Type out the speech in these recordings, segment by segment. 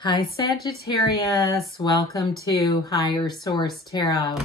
Hi Sagittarius, welcome to Higher Source Tarot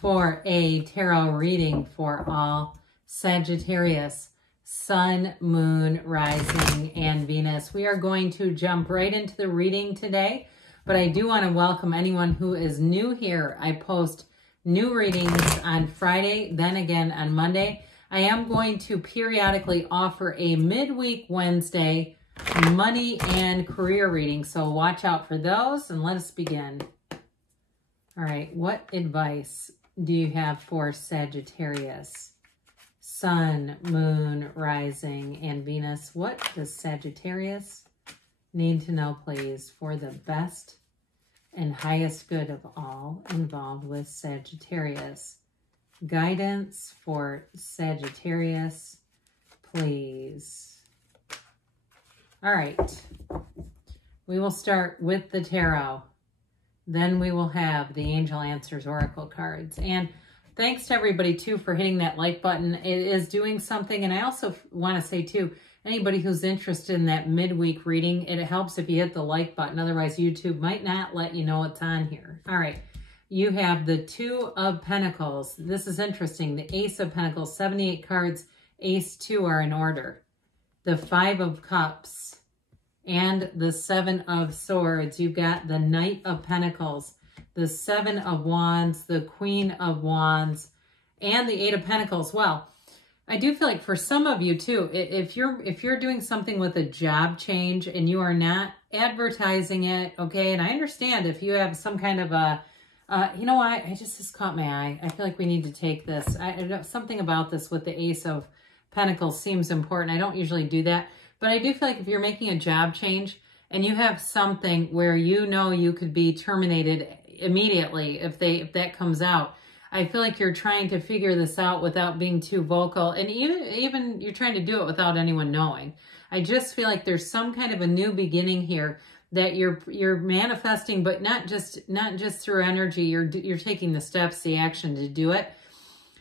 for a tarot reading for all Sagittarius, Sun, Moon, Rising, and Venus. We are going to jump right into the reading today, but I do want to welcome anyone who is new here. I post new readings on Friday, then again on Monday. I am going to periodically offer a midweek Wednesday money and career reading, so watch out for those and let us begin. All right, what advice do you have for Sagittarius, Sun, Moon, Rising, and Venus? What does Sagittarius need to know, please, for the best and highest good of all involved with Sagittarius? Guidance for Sagittarius, please. All right, we will start with the tarot. Then we will have the Angel Answers Oracle cards. And thanks to everybody, too, for hitting that like button. It is doing something. And I also want to say, too, anybody who's interested in that midweek reading, it helps if you hit the like button. Otherwise, YouTube might not let you know it's on here. All right, you have the Two of Pentacles. This is interesting. The Ace of Pentacles, 78 cards, Ace 2 are in order. The Five of Cups, and the Seven of Swords. You've got the Knight of Pentacles, the Seven of Wands, the Queen of Wands, and the Eight of Pentacles. Well, I do feel like for some of you too, if you're doing something with a job change and you are not advertising it, okay, and I understand if you have some kind of a, you know what, this caught my eye. I feel like we need to take this. Something about this with the Ace of Pentacles seems important. I don't usually do that, but I do feel like if you're making a job change and you have something where you know you could be terminated immediately if that comes out, I feel like you're trying to figure this out without being too vocal, and even you're trying to do it without anyone knowing. I just feel like there's some kind of a new beginning here that you're manifesting, but not just through energy. You're taking the steps, the action to do it.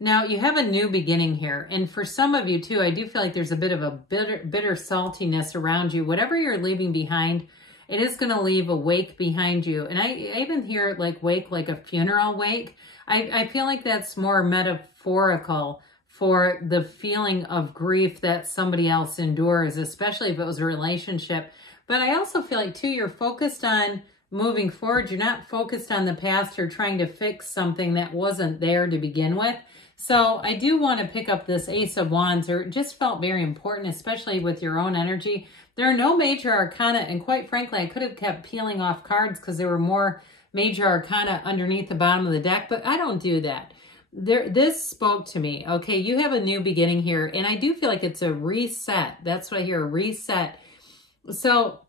Now, you have a new beginning here, and for some of you, too, I do feel like there's a bit of a bitter saltiness around you. Whatever you're leaving behind, it is going to leave a wake behind you. And I even hear like wake, like a funeral wake. I feel like that's more metaphorical for the feeling of grief that somebody else endures, especially if it was a relationship. But I also feel like, too, you're focused on moving forward. You're not focused on the past or trying to fix something that wasn't there to begin with. So I do want to pick up this Ace of Wands, or it just felt very important, especially with your own energy. There are no major arcana, and quite frankly, I could have kept peeling off cards because there were more major arcana underneath the bottom of the deck, but I don't do that. This spoke to me. Okay, you have a new beginning here, and I do feel like it's a reset. That's what I hear, a reset. So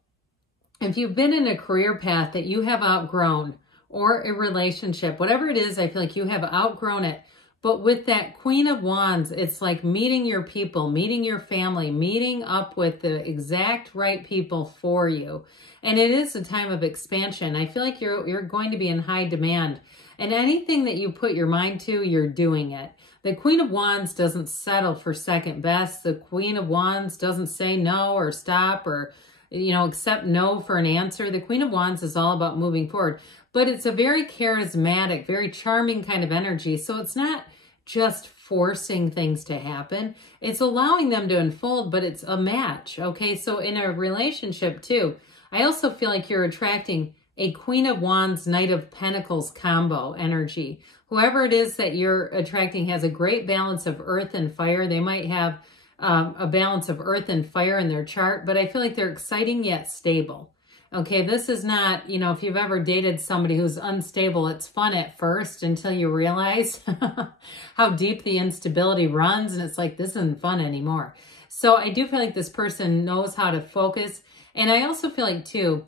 if you've been in a career path that you have outgrown, or a relationship, whatever it is, I feel like you have outgrown it. But with that Queen of Wands, it's like meeting your people, meeting your family, meeting up with the exact right people for you. And it is a time of expansion. I feel like you're going to be in high demand. And anything that you put your mind to, you're doing it. The Queen of Wands doesn't settle for second best. The Queen of Wands doesn't say no or stop or, accept no for an answer. The Queen of Wands is all about moving forward. But it's a very charismatic, very charming kind of energy. So it's not just forcing things to happen. It's allowing them to unfold, but it's a match. Okay, so in a relationship too, I also feel like you're attracting a Queen of Wands, Knight of Pentacles combo energy. Whoever it is that you're attracting has a great balance of earth and fire. They might have a balance of earth and fire in their chart, but I feel like they're exciting yet stable. Okay, this is not, if you've ever dated somebody who's unstable, it's fun at first until you realize how deep the instability runs, and it's like, this isn't fun anymore. So I do feel like this person knows how to focus, and I also feel like, too,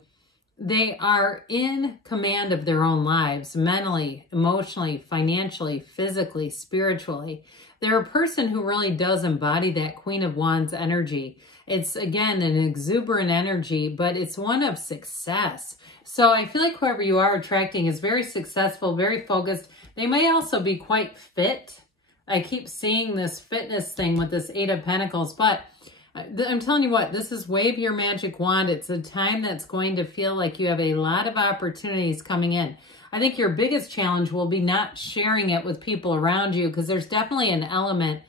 they are in command of their own lives, mentally, emotionally, financially, physically, spiritually. They're a person who really does embody that Queen of Wands energy. It's, again, an exuberant energy, but it's one of success. So I feel like whoever you are attracting is very successful, very focused. They may also be quite fit. I keep seeing this fitness thing with this Eight of Pentacles, but I'm telling you what, this is wave your magic wand. It's a time that's going to feel like you have a lot of opportunities coming in. I think your biggest challenge will be not sharing it with people around you, because there's definitely an element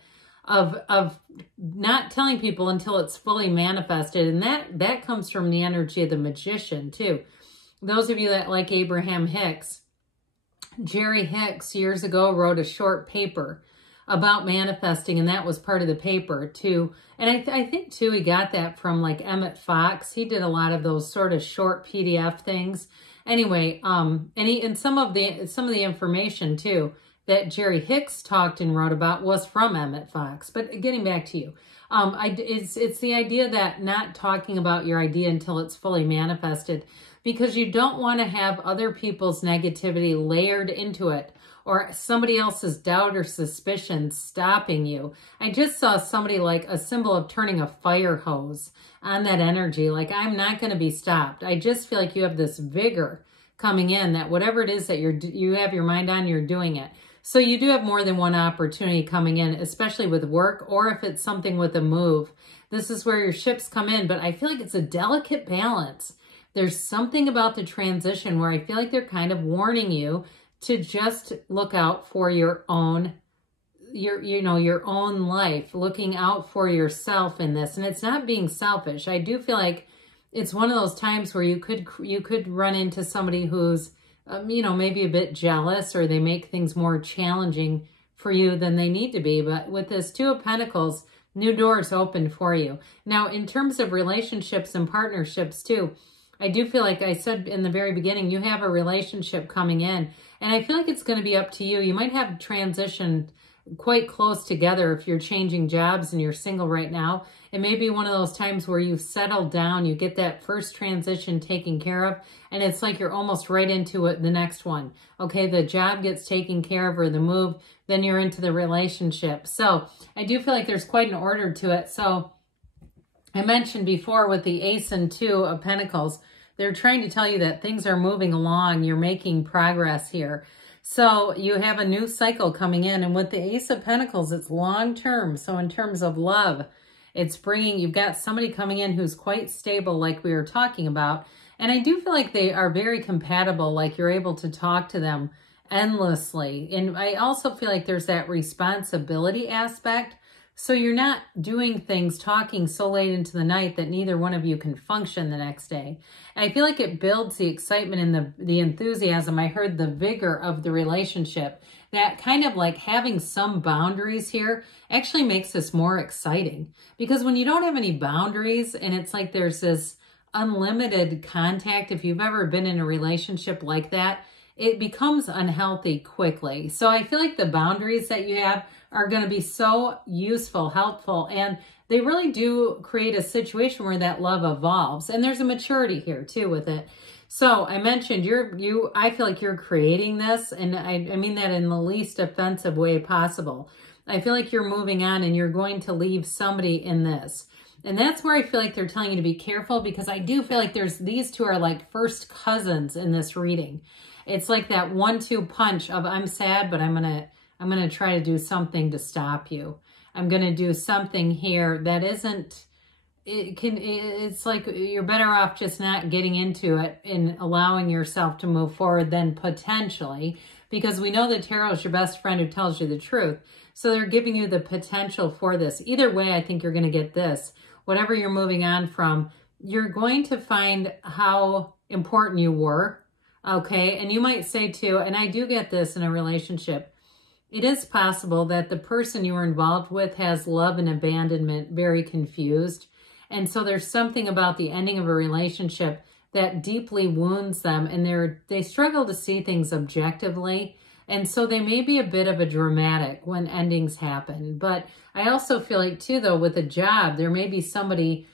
of not telling people until it's fully manifested. And that comes from the energy of the magician too. Those of you that like Abraham Hicks, Jerry Hicks years ago wrote a short paper about manifesting, and that was part of the paper too. And I think too, he got that from like Emmett Fox. He did a lot of those sort of short PDF things. Anyway, and some of the information too that Jerry Hicks talked and wrote about was from Emmett Fox. But getting back to you, it's the idea that not talking about your idea until it's fully manifested, because you don't want to have other people's negativity layered into it, or somebody else's doubt or suspicion stopping you. I just saw somebody like a symbol of turning a fire hose on that energy. Like, I'm not going to be stopped. I just feel like you have this vigor coming in that whatever it is that you have your mind on, you're doing it. So you do have more than one opportunity coming in, especially with work, or if it's something with a move. This is where your ships come in, but I feel like it's a delicate balance. There's something about the transition where I feel like they're kind of warning you to just look out for your own, your own life, looking out for yourself in this. And it's not being selfish. I do feel like it's one of those times where you could run into somebody who's, maybe a bit jealous, or they make things more challenging for you than they need to be. But with this Two of Pentacles, new doors open for you. Now, in terms of relationships and partnerships too, I do feel like I said in the very beginning, you have a relationship coming in, and I feel like it's going to be up to you. You might have transition quite close together if you're changing jobs and you're single right now. It may be one of those times where you've settled down, you get that first transition taken care of, and it's like you're almost right into it, the next one. Okay, the job gets taken care of, or the move, then you're into the relationship. So I do feel like there's quite an order to it. So I mentioned before with the Ace and Two of Pentacles, they're trying to tell you that things are moving along. You're making progress here. So you have a new cycle coming in. And with the Ace of Pentacles, it's long term. So in terms of love, it's you've got somebody coming in who's quite stable, like we were talking about. And I do feel like they are very compatible, like you're able to talk to them endlessly. And I also feel like there's that responsibility aspect. So you're not doing things, talking so late into the night that neither one of you can function the next day. And I feel like it builds the excitement and the enthusiasm. I heard the vigor of the relationship. That kind of like having some boundaries here actually makes this more exciting. Because when you don't have any boundaries and it's like there's this unlimited contact, if you've ever been in a relationship like that, it becomes unhealthy quickly. So I feel like the boundaries that you have are going to be so useful, helpful, and they really do create a situation where that love evolves. And there's a maturity here too with it. So I mentioned I feel like you're creating this, and I mean that in the least offensive way possible. I feel like you're moving on and you're going to leave somebody in this. And that's where I feel like they're telling you to be careful, because I do feel like these two are like first cousins in this reading. It's like that 1-2 punch of I'm sad, but I'm going to try to do something to stop you. I'm going to do something here that isn't, it's like you're better off just not getting into it and allowing yourself to move forward than potentially, because we know that tarot is your best friend who tells you the truth. So they're giving you the potential for this. Either way, I think you're going to get this. Whatever you're moving on from, you're going to find how important you were. Okay, and you might say too, and I do get this in a relationship, it is possible that the person you were involved with has love and abandonment very confused. And so there's something about the ending of a relationship that deeply wounds them, and they struggle to see things objectively. And so they may be a bit of a dramatic when endings happen. But I also feel like too, though, with a job, there may be somebody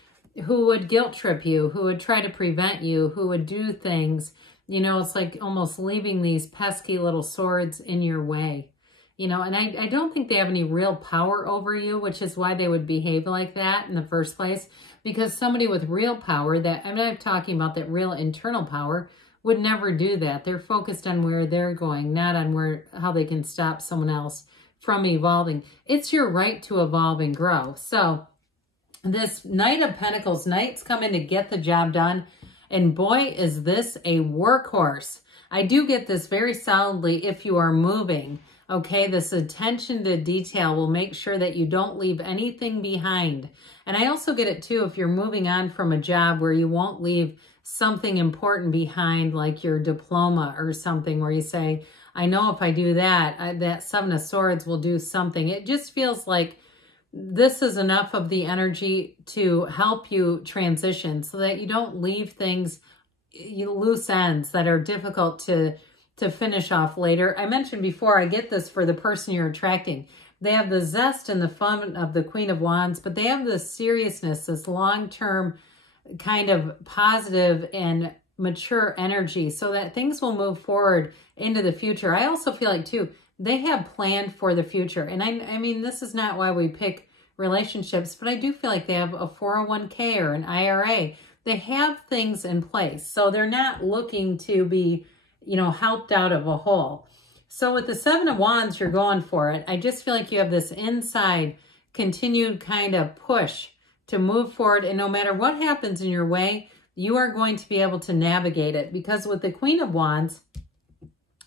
who would guilt trip you, who would try to prevent you, who would do things. You know, it's like almost leaving these pesky little swords in your way. You know, and I don't think they have any real power over you, which is why they would behave like that in the first place. Because somebody with real power, I'm not talking about that real internal power, would never do that. They're focused on where they're going, not on how they can stop someone else from evolving. It's your right to evolve and grow. So This Knight of Pentacles, Knights come in to get the job done. And boy, is this a workhorse. I do get this very solidly if you are moving. Okay, this attention to detail will make sure that you don't leave anything behind. And I also get it too if you're moving on from a job where you won't leave something important behind, like your diploma or something where you say, I know if I do that, that Seven of Swords will do something. It just feels like this is enough of the energy to help you transition so that you don't leave things, loose ends that are difficult to finish off later. I mentioned before, I get this for the person you're attracting. They have the zest and the fun of the Queen of Wands, but they have this seriousness, this long-term kind of positive and mature energy so that things will move forward into the future. I also feel like, too, they have planned for the future. And I mean, this is not why we pick relationships, but I do feel like they have a 401k or an IRA. They have things in place. So they're not looking to be, you know, helped out of a hole. So with the Seven of Wands, you're going for it. I just feel like you have this inside continued kind of push to move forward. And no matter what happens in your way, you are going to be able to navigate it. Because with the Queen of Wands,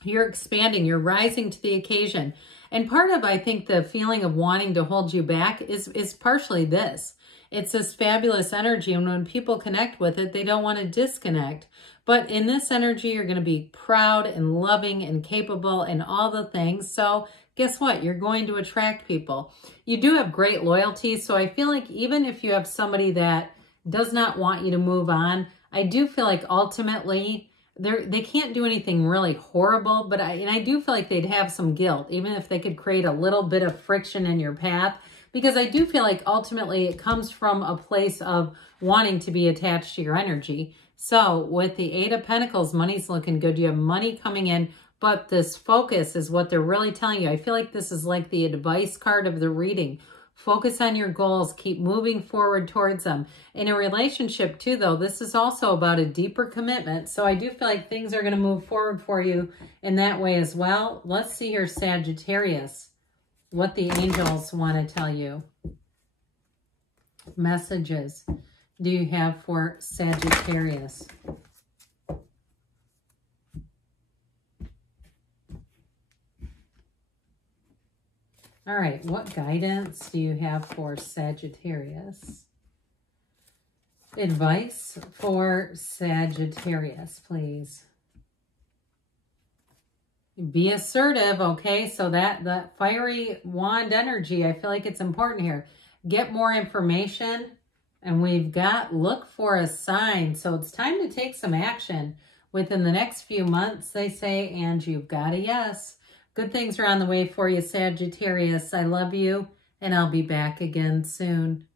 you're expanding, you're rising to the occasion. And part of, I think, the feeling of wanting to hold you back is partially this. It's this fabulous energy, and when people connect with it, they don't want to disconnect. But in this energy, you're going to be proud and loving and capable and all the things. So guess what? You're going to attract people. You do have great loyalty, so I feel like even if you have somebody that does not want you to move on, I do feel like ultimately they can't do anything really horrible, but I do feel like they'd have some guilt, even if they could create a little bit of friction in your path. Because I do feel like ultimately it comes from a place of wanting to be attached to your energy. So with the Eight of Pentacles, money's looking good. You have money coming in, but this focus is what they're really telling you. I feel like this is like the advice card of the reading. Focus on your goals. Keep moving forward towards them. In a relationship too, though, this is also about a deeper commitment. So I do feel like things are going to move forward for you in that way as well. Let's see here, Sagittarius, what the angels want to tell you. Messages do you have for Sagittarius? All right, what guidance do you have for Sagittarius? Advice for Sagittarius, please. Be assertive, okay? So that fiery wand energy, I feel like it's important here. Get more information, and we've got look for a sign. So it's time to take some action within the next few months, they say, and you've got a yes. Good things are on the way for you, Sagittarius. I love you, and I'll be back again soon.